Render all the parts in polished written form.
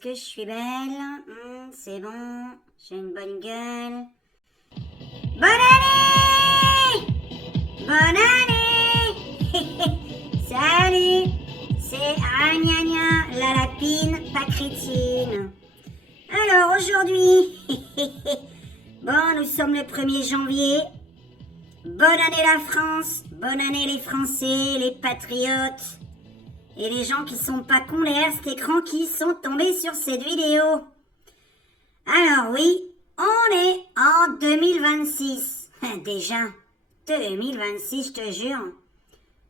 Est-ce que je suis belle? C'est bon, j'ai une bonne gueule. Bonne année! Bonne année! Salut! C'est Ragnagna, la lapine, pas crétine. Alors aujourd'hui, bon, nous sommes le 1er janvier. Bonne année la France, bonne année les Français, les patriotes. Et les gens qui sont pas cons derrière cet écran qui sont tombés sur cette vidéo. Alors oui, on est en 2026. Déjà, 2026, je te jure.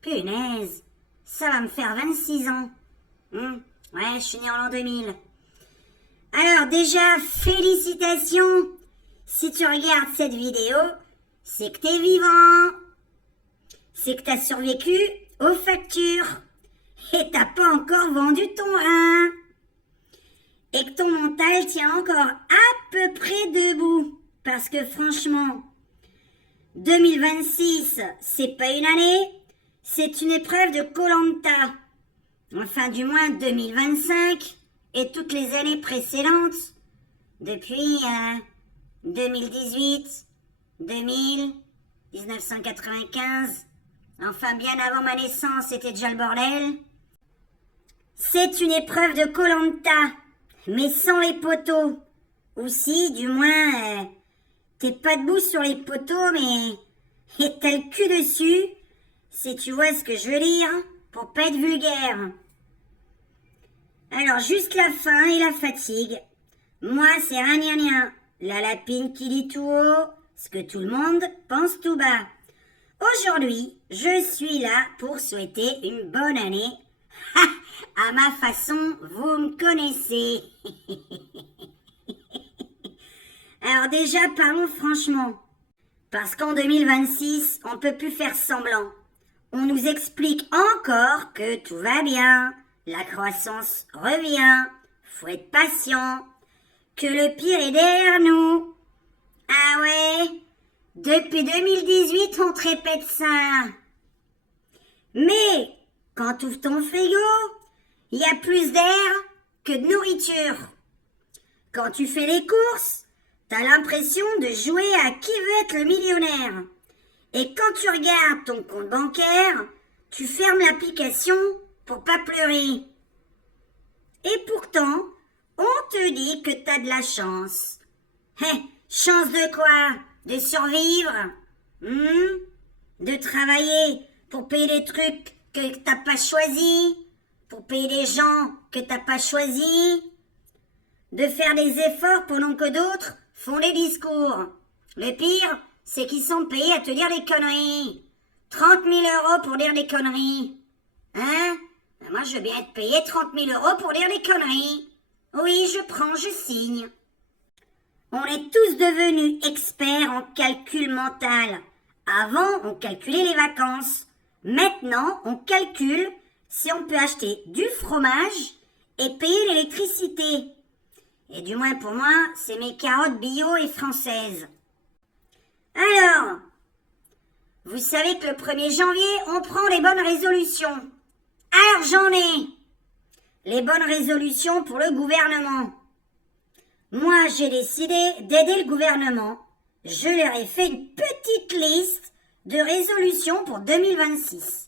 Punaise, ça va me faire 26 ans. Ouais, je suis né en l'an 2000. Alors déjà, félicitations. Si tu regardes cette vidéo, c'est que t'es vivant. C'est que t'as survécu aux factures. Et t'as pas encore vendu ton rein. Et que ton mental tient encore à peu près debout. Parce que franchement, 2026, c'est pas une année, c'est une épreuve de koh-lanta. Enfin, du moins 2025 et toutes les années précédentes. Depuis 2018, 2000, 1995. Enfin, bien avant ma naissance, c'était déjà le bordel. C'est une épreuve de koh-lanta, mais sans les poteaux. Ou si, du moins, t'es pas debout sur les poteaux, mais t'as le cul dessus, si tu vois ce que je veux dire, pour pas être vulgaire. Alors, juste la faim et la fatigue. Moi, c'est Ragnagna, la lapine qui dit tout haut ce que tout le monde pense tout bas. Aujourd'hui, je suis là pour souhaiter une bonne année. À ma façon, vous me connaissez. Alors déjà, parlons franchement. Parce qu'en 2026, on peut plus faire semblant. On nous explique encore que tout va bien, la croissance revient, faut être patient, que le pire est derrière nous. Ah ouais, depuis 2018, on te répète ça. Mais quand tu ouvres ton frigo, il y a plus d'air que de nourriture. Quand tu fais les courses, t'as l'impression de jouer à qui veut être le millionnaire. Et quand tu regardes ton compte bancaire, tu fermes l'application pour pas pleurer. Et pourtant, on te dit que t'as de la chance. Chance de quoi? De survivre? De travailler pour payer des trucs que t'as pas choisis? Pour payer des gens que t'as pas choisis? De faire des efforts pendant que d'autres font des discours. Le pire, c'est qu'ils sont payés à te dire des conneries. 30 000 € pour dire des conneries. Moi, je veux bien être payé 30 000 € pour dire des conneries. Oui, je prends, je signe. On est tous devenus experts en calcul mental. Avant, on calculait les vacances. Maintenant, on calcule si on peut acheter du fromage et payer l'électricité. Et du moins pour moi, c'est mes carottes bio et françaises. Alors, vous savez que le 1er janvier, on prend les bonnes résolutions. Alors j'en ai. Les bonnes résolutions pour le gouvernement. Moi, j'ai décidé d'aider le gouvernement. Je leur ai fait une petite liste de résolutions pour 2026.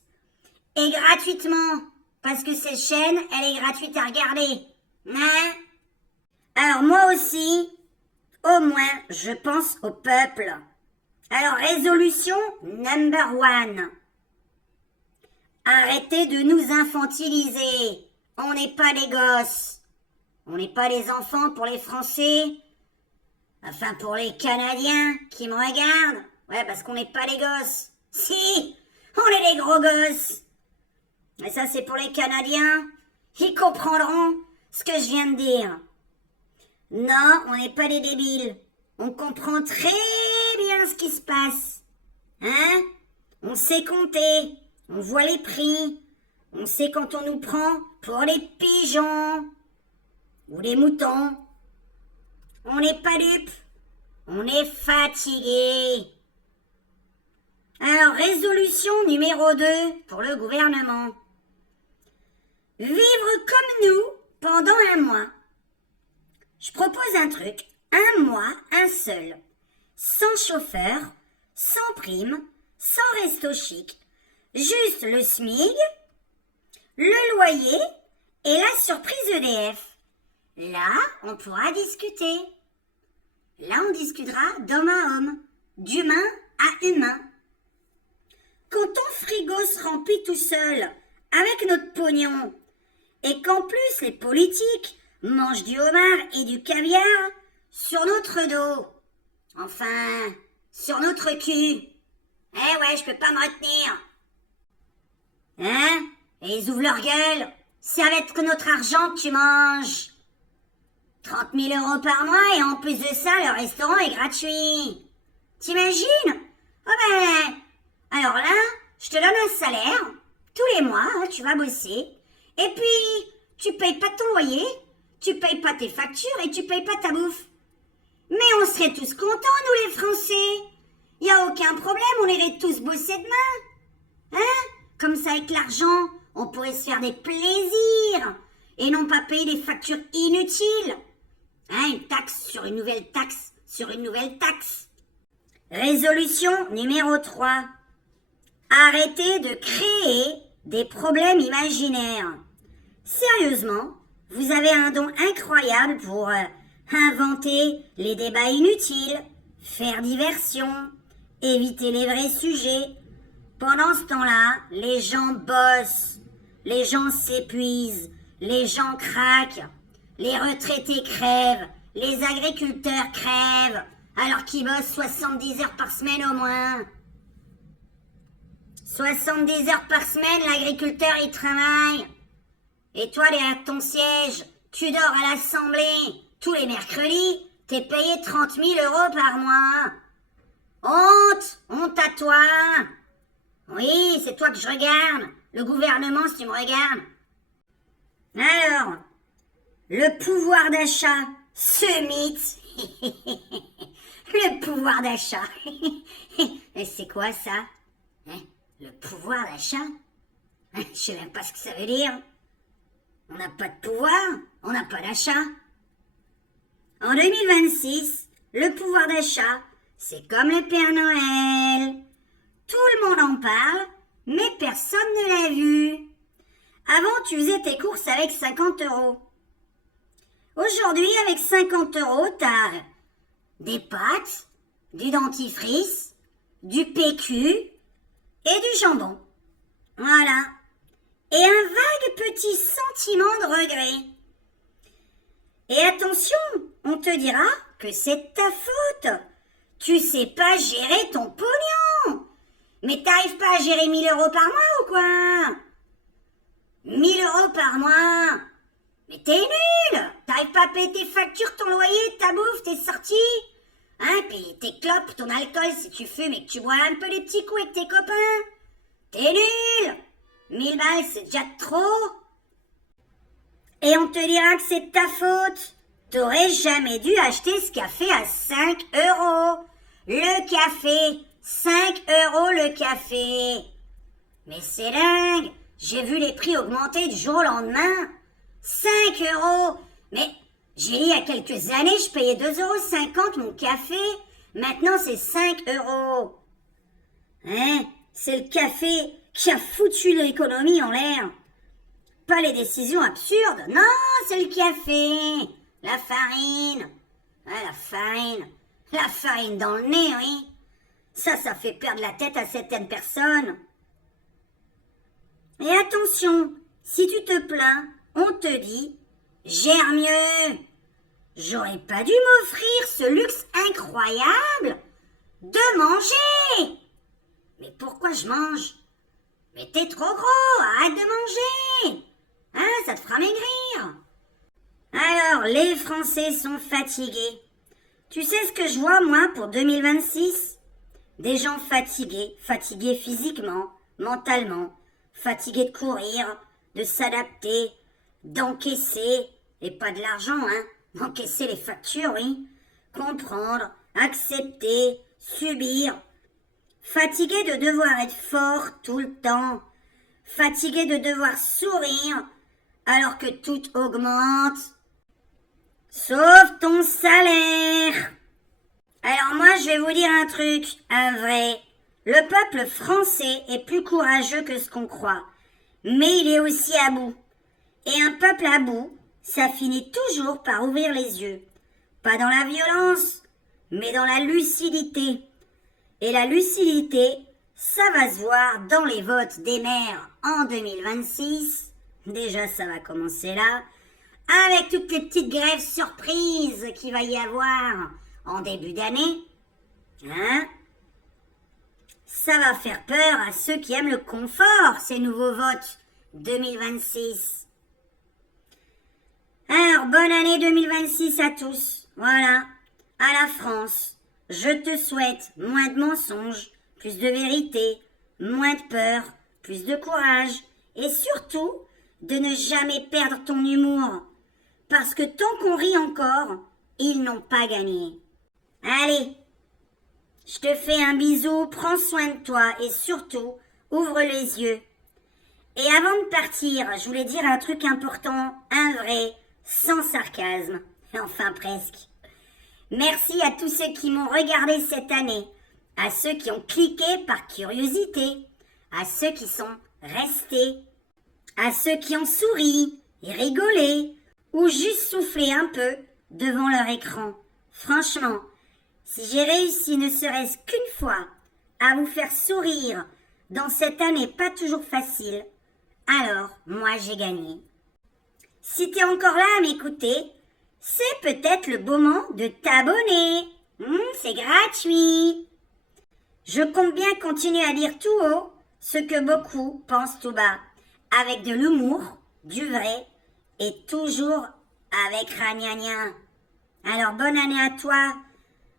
Et gratuitement, parce que cette chaîne, elle est gratuite à regarder. Alors moi aussi, au moins, je pense au peuple. Alors, résolution number 1. Arrêtez de nous infantiliser. On n'est pas des gosses. On n'est pas des enfants pour les Français. Enfin, pour les Canadiens qui me regardent. Ouais, parce qu'on n'est pas des gosses. Si, on est des gros gosses. Et ça, c'est pour les Canadiens. Ils comprendront ce que je viens de dire. Non, on n'est pas des débiles. On comprend très bien ce qui se passe. On sait compter. On voit les prix. On sait quand on nous prend pour les pigeons. Ou les moutons. On n'est pas dupes. On est fatigués. Alors, résolution numéro 2 pour le gouvernement. Vivre comme nous pendant un mois. un truc, un mois, un seul. Sans chauffeur, sans prime, sans resto chic. Juste le SMIG, le loyer et la surprise EDF. Là, on pourra discuter. Là, on discutera d'homme à homme, d'humain à humain. Quand ton frigo se remplit tout seul avec notre pognon et qu'en plus les politiques mangent du homard et du caviar sur notre dos, enfin, sur notre cul. Eh ouais, je peux pas me retenir. Hein? Et ils ouvrent leur gueule. C'est avec notre argent que tu manges. 30 000 € par mois et en plus de ça, le restaurant est gratuit. T'imagines? Oh ben, alors là, je te donne un salaire. Tous les mois, hein, tu vas bosser. Et puis, tu payes pas ton loyer, tu payes pas tes factures et tu payes pas ta bouffe. Mais on serait tous contents, nous les Français. Y a aucun problème, on irait tous bosser demain. Hein? Comme ça, avec l'argent, on pourrait se faire des plaisirs et non pas payer des factures inutiles. Hein, une taxe sur une nouvelle taxe sur une nouvelle taxe. Résolution numéro 3. Arrêtez de créer des problèmes imaginaires. Sérieusement, vous avez un don incroyable pour inventer les débats inutiles, faire diversion, éviter les vrais sujets. Pendant ce temps-là, les gens bossent, les gens s'épuisent, les gens craquent, les retraités crèvent, les agriculteurs crèvent, alors qu'ils bossent 70 heures par semaine au moins. 70 heures par semaine, l'agriculteur il travaille. Et toi, derrière ton siège, tu dors à l'Assemblée. Tous les mercredis, t'es payé 30 000 € par mois. Honte! Honte à toi! Oui, c'est toi que je regarde. Le gouvernement, si tu me regardes. Alors, le pouvoir d'achat, ce mythe. Le pouvoir d'achat. Et c'est quoi ça? Hein? Le pouvoir d'achat? Hein? Je sais même pas ce que ça veut dire. On n'a pas de pouvoir, on n'a pas d'achat. En 2026, le pouvoir d'achat, c'est comme le Père Noël. Tout le monde en parle, mais personne ne l'a vu. Avant, tu faisais tes courses avec 50 €. Aujourd'hui, avec 50 €, t'as des pâtes, du dentifrice, du PQ et du jambon. Voilà. Et un vague petit sentiment de regret. Et attention, on te dira que c'est de ta faute. Tu sais pas gérer ton pognon. Mais t'arrives pas à gérer 1000 € par mois ou quoi? 1000 € par mois? Mais t'es nul. T'arrives pas à payer tes factures, ton loyer, ta bouffe, tes sorties. Hein, puis tes clopes, ton alcool si tu fumes et que tu bois un peu des petits coups avec tes copains. T'es nul. 1000 balles, c'est déjà trop. Et on te dira que c'est de ta faute. T'aurais jamais dû acheter ce café à 5 €. Le café, 5 € le café. Mais c'est dingue. J'ai vu les prix augmenter du jour au lendemain. 5 €. Mais j'ai dit il y a quelques années, je payais 2,50 € mon café. Maintenant, c'est 5 €. Hein? C'est le café qui a foutu l'économie en l'air. Pas les décisions absurdes. Non, c'est le café. La farine. Ah, la farine. La farine dans le nez, oui. Ça fait perdre la tête à certaines personnes. Et attention, si tu te plains, on te dit « Gère mieux ». J'aurais pas dû m'offrir ce luxe incroyable de manger. Mais pourquoi je mange? Mais t'es trop gros, arrête de manger. Hein, ça te fera maigrir. Alors, les Français sont fatigués. Tu sais ce que je vois, moi, pour 2026? Des gens fatigués, fatigués physiquement, mentalement, fatigués de courir, de s'adapter, d'encaisser, et pas de l'argent, hein, d'encaisser les factures, oui, comprendre, accepter, subir, fatigués de devoir être fort tout le temps, fatigués de devoir sourire alors que tout augmente. Ce sauf ton salaire. Alors moi, je vais vous dire un truc, un vrai. Le peuple français est plus courageux que ce qu'on croit, mais il est aussi à bout. Et un peuple à bout, ça finit toujours par ouvrir les yeux. Pas dans la violence, mais dans la lucidité. Et la lucidité, ça va se voir dans les votes des maires en 2026. Déjà, ça va commencer là. Avec toutes les petites grèves surprises qu'il va y avoir en début d'année. Hein? Ça va faire peur à ceux qui aiment le confort, ces nouveaux votes 2026. Alors, bonne année 2026 à tous. Voilà, à la France. Je te souhaite moins de mensonges, plus de vérité, moins de peur, plus de courage et surtout de ne jamais perdre ton humour. Parce que tant qu'on rit encore, ils n'ont pas gagné. Allez, je te fais un bisou, prends soin de toi et surtout, ouvre les yeux. Et avant de partir, je voulais dire un truc important, un vrai, sans sarcasme, enfin presque. Merci à tous ceux qui m'ont regardé cette année, à ceux qui ont cliqué par curiosité, à ceux qui sont restés, à ceux qui ont souri et rigolé, ou juste soufflé un peu devant leur écran. Franchement, si j'ai réussi ne serait-ce qu'une fois à vous faire sourire dans cette année pas toujours facile, alors moi j'ai gagné. Si t'es encore là à m'écouter, c'est peut-être le moment de t'abonner. C'est gratuit. Je compte bien continuer à dire tout haut ce que beaucoup pensent tout bas, avec de l'humour, du vrai et toujours avec ragnagna. Alors bonne année à toi,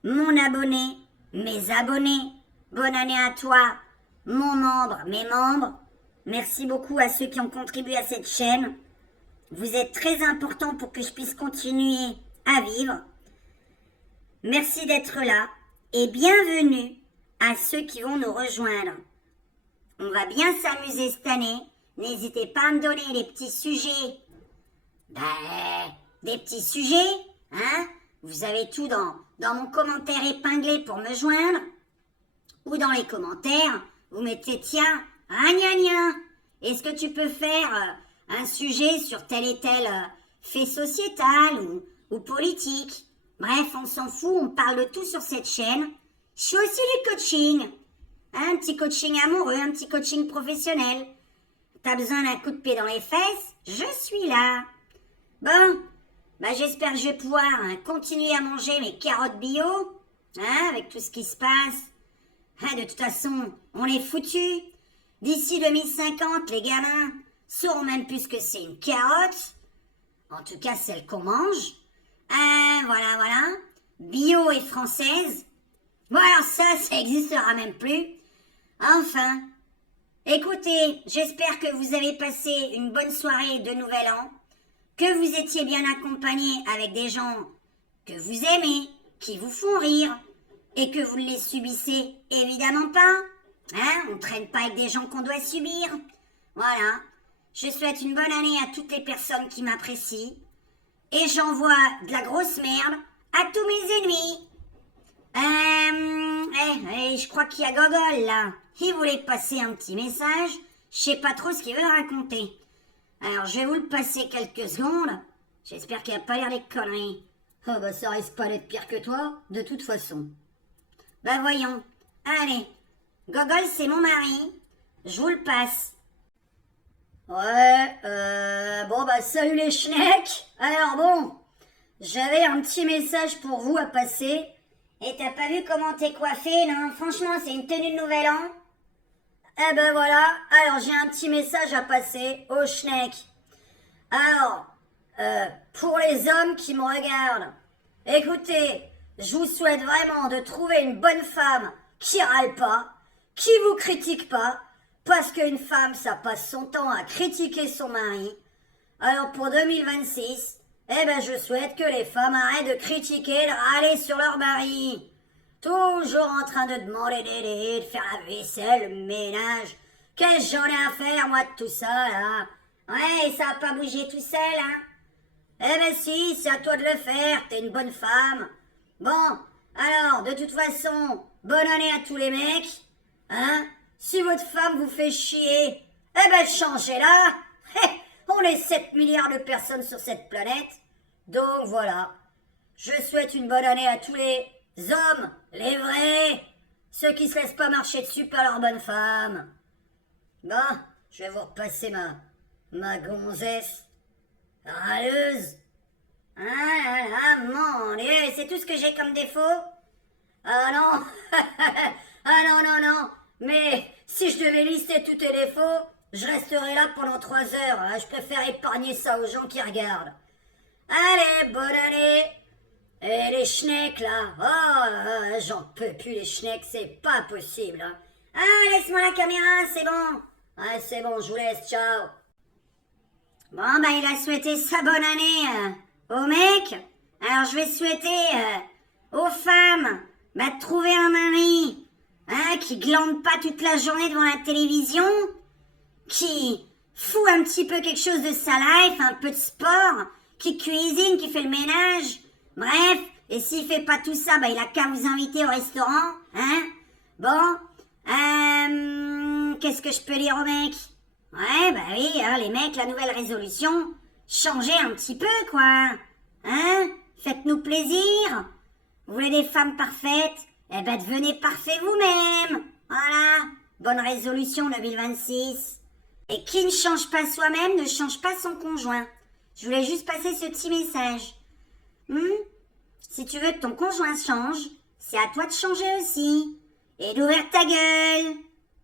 mon abonné, mes abonnés. Bonne année à toi, mon membre, mes membres. Merci beaucoup à ceux qui ont contribué à cette chaîne. Vous êtes très importants pour que je puisse continuer à vivre. Merci d'être là et bienvenue à ceux qui vont nous rejoindre. On va bien s'amuser cette année. N'hésitez pas à me donner les petits sujets. Des petits sujets, hein? Vous avez tout dans mon commentaire épinglé pour me joindre. Ou dans les commentaires, vous mettez tiens, ragnagna. Est-ce que tu peux faire un sujet sur tel et tel fait sociétal ou politique? Bref, on s'en fout, on parle de tout sur cette chaîne. Je suis aussi du coaching. Un petit coaching amoureux, un petit coaching professionnel. T'as besoin d'un coup de pied dans les fesses? Je suis là. Bon, j'espère que je vais pouvoir continuer à manger mes carottes bio, avec tout ce qui se passe. De toute façon, on est foutus. D'ici 2050, les gamins sauront même plus ce que c'est une carotte. En tout cas, celle qu'on mange. Voilà. Bio et française. Bon, alors ça existera même plus. Enfin. Écoutez, j'espère que vous avez passé une bonne soirée de Nouvel An. Que vous étiez bien accompagnés avec des gens que vous aimez, qui vous font rire. Et que vous ne les subissez évidemment pas. On ne traîne pas avec des gens qu'on doit subir. Voilà. Je souhaite une bonne année à toutes les personnes qui m'apprécient. Et j'envoie de la grosse merde à tous mes ennemis. Je crois qu'il y a Gogol là. Il voulait passer un petit message. Je sais pas trop ce qu'il veut raconter. Alors je vais vous le passer quelques secondes. J'espère qu'il n'a pas l'air des conneries. Oh ça risque pas d'être pire que toi, de toute façon. Voyons. Allez. Gogol, c'est mon mari. Je vous le passe. Ouais, salut les schnecks. Alors bon, j'avais un petit message pour vous à passer. Et t'as pas vu comment t'es coiffé, non? Franchement, c'est une tenue de Nouvel An. Voilà, alors j'ai un petit message à passer aux schnecks. Alors, pour les hommes qui me regardent, écoutez, je vous souhaite vraiment de trouver une bonne femme qui râle pas, qui vous critique pas, parce qu'une femme, ça passe son temps à critiquer son mari. Alors pour 2026, je souhaite que les femmes arrêtent de critiquer, de râler sur leur mari. Toujours en train de demander d'aider, de faire la vaisselle, le ménage. Qu'est-ce que j'en ai à faire, moi, de tout ça, là? Ouais, ça a pas bougé tout seul, hein? Eh ben si, c'est à toi de le faire, t'es une bonne femme. Bon, alors, de toute façon, bonne année à tous les mecs. Hein? Si votre femme vous fait chier, eh ben changez-la. On est 7 milliards de personnes sur cette planète. Donc voilà. Je souhaite une bonne année à tous les hommes, les vrais, ceux qui se laissent pas marcher dessus par leur bonne femme. Bon, je vais vous repasser ma gonzesse râleuse. Ah, mon Dieu, c'est tout ce que j'ai comme défaut? Ah non, ah non, non, non, mais si je devais lister tous tes défauts, je resterais là pendant 3 heures. Hein. Je préfère épargner ça aux gens qui regardent. Allez, bonne année. Et les schnecks là, oh, j'en peux plus les schnecks, c'est pas possible. Hein. Ah, laisse-moi la caméra, c'est bon. Ah, c'est bon, je vous laisse, ciao. Bon, bah, il a souhaité sa bonne année aux mecs. Alors, je vais souhaiter aux femmes de trouver un mari qui glande pas toute la journée devant la télévision, qui fout un petit peu quelque chose de sa life, un peu de sport, qui cuisine, qui fait le ménage. Bref, et s'il fait pas tout ça, bah, il a qu'à vous inviter au restaurant, hein. Bon, qu'est-ce que je peux dire aux mecs? Ouais, bah oui, hein, les mecs, la nouvelle résolution, changez un petit peu, quoi. Hein? Faites-nous plaisir. Vous voulez des femmes parfaites? Eh ben, devenez parfait vous-même. Voilà. Bonne résolution 2026. Et qui ne change pas soi-même ne change pas son conjoint. Je voulais juste passer ce petit message. Si tu veux que ton conjoint change, c'est à toi de changer aussi. Et d'ouvrir ta gueule.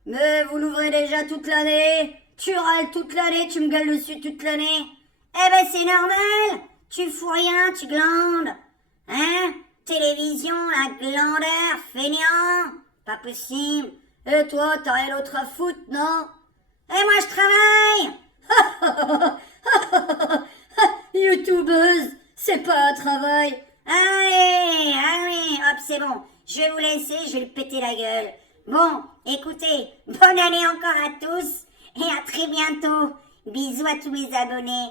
Mais vous l'ouvrez déjà toute l'année. Tu râles toute l'année, tu me gueules dessus toute l'année. Eh ben c'est normal. Tu fous rien, tu glandes. Hein? Télévision, la glandeur, feignant. Pas possible. Et toi, t'as rien d'autre à foutre, non? Et moi je travaille. YouTubeuse, c'est pas un travail. Allez, allez, hop, c'est bon. Je vais vous laisser, je vais le péter la gueule. Bon, écoutez, bonne année encore à tous et à très bientôt. Bisous à tous mes abonnés.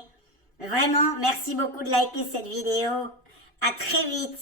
Vraiment, merci beaucoup de liker cette vidéo. À très vite.